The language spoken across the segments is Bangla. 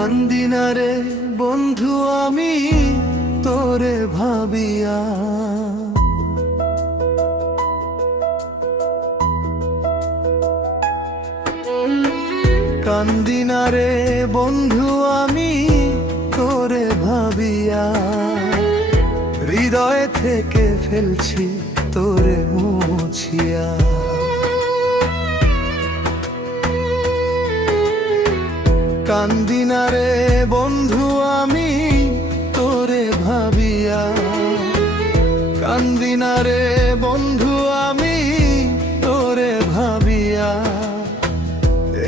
কান্দি না রে বন্ধু আমি তোরে ভাবিয়া, কান্দি না রে বন্ধু আমি তোরে ভাবিয়া, হৃদয় থেকে ফেলছি তোরে মুছিয়া। কান্দি না রে বন্ধু আমি তোরে ভাবিয়া, কান্দি না রে বন্ধু আমি তোরে ভাবিয়া,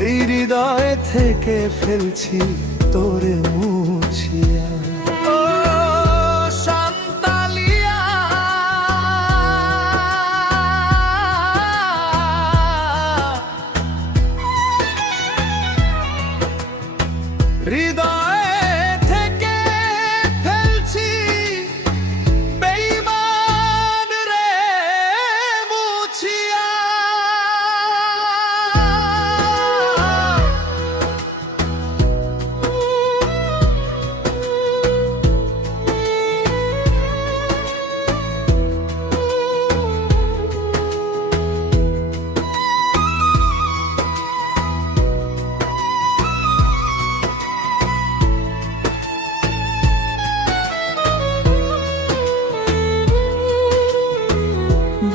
এই হৃদয় থেকে ফেলছি তোরে মুছিয়া। হৃদয় থেকে ফেলছি বেঈমান রে মুছিয়া।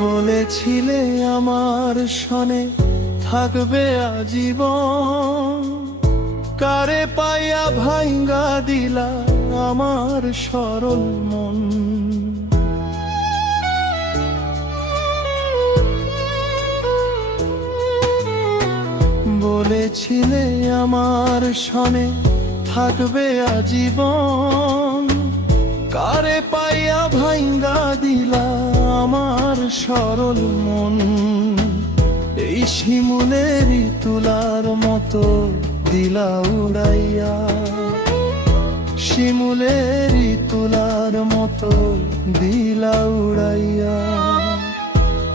বলেছিলে আমার সনে থাকবে আজীবন, কারে পাইয়া ভাঙ্গা দিলা আমার সরল মন। বলেছিলে আমার সনে থাকবে আজীবন, কারে পাইয়া ভাঙ্গা দিলা আমার সরল মন। এই শিমুলেরই তুলার মতো দিলা উড়াইয়া, শিমুলেরই তুলার মতো দিলা উড়াইয়া।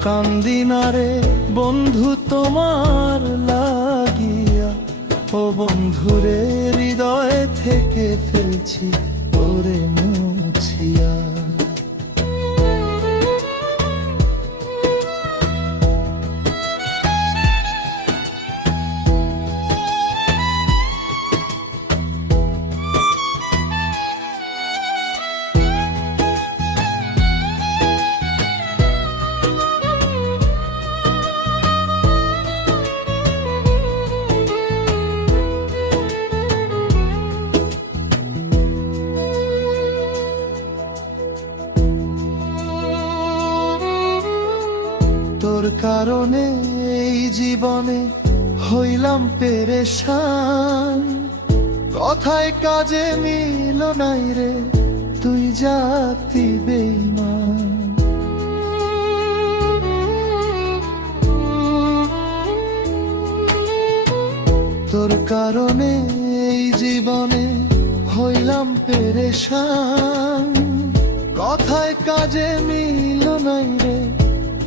কান্দি না রে বন্ধু তোমার লাগিয়া, ও বন্ধুরে হৃদয় থেকে ফেলছি তোরে মুছিয়া। তোর কারণে এই জীবনে হইলাম পেরেশান, কথায় কাজে মিল নাই রে তুই জাতি বেঈমান। তোর কারণে এই জীবনে হইলাম পেরেশান, কথায় কাজে মিল নাই রে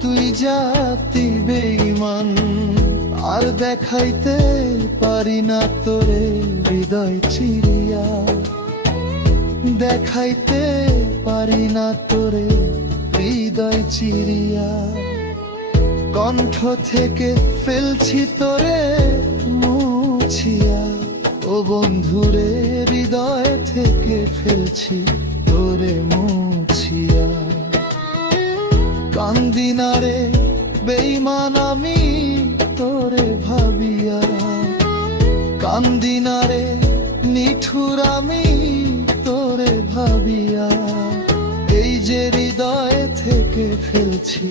তুই জাতি বেঈমান। আর দেখাইতে পারি না তোরে হৃদয় চিরিয়া, দেখাইতে পারি না তোরে হৃদয় চিরিয়া। কণ্ঠ থেকে ফেলছি তোরে মুছিয়া, ও বন্ধুরে হৃদয় থেকে ফেলছি তোরে মুছিয়া। কান্দি না রে বেঈমান আমি তোরে ভাবিয়া, কান্দি না রে নিঠুর আমি তোরে ভাবিয়া। এই যে হৃদয় থেকে ফেলছি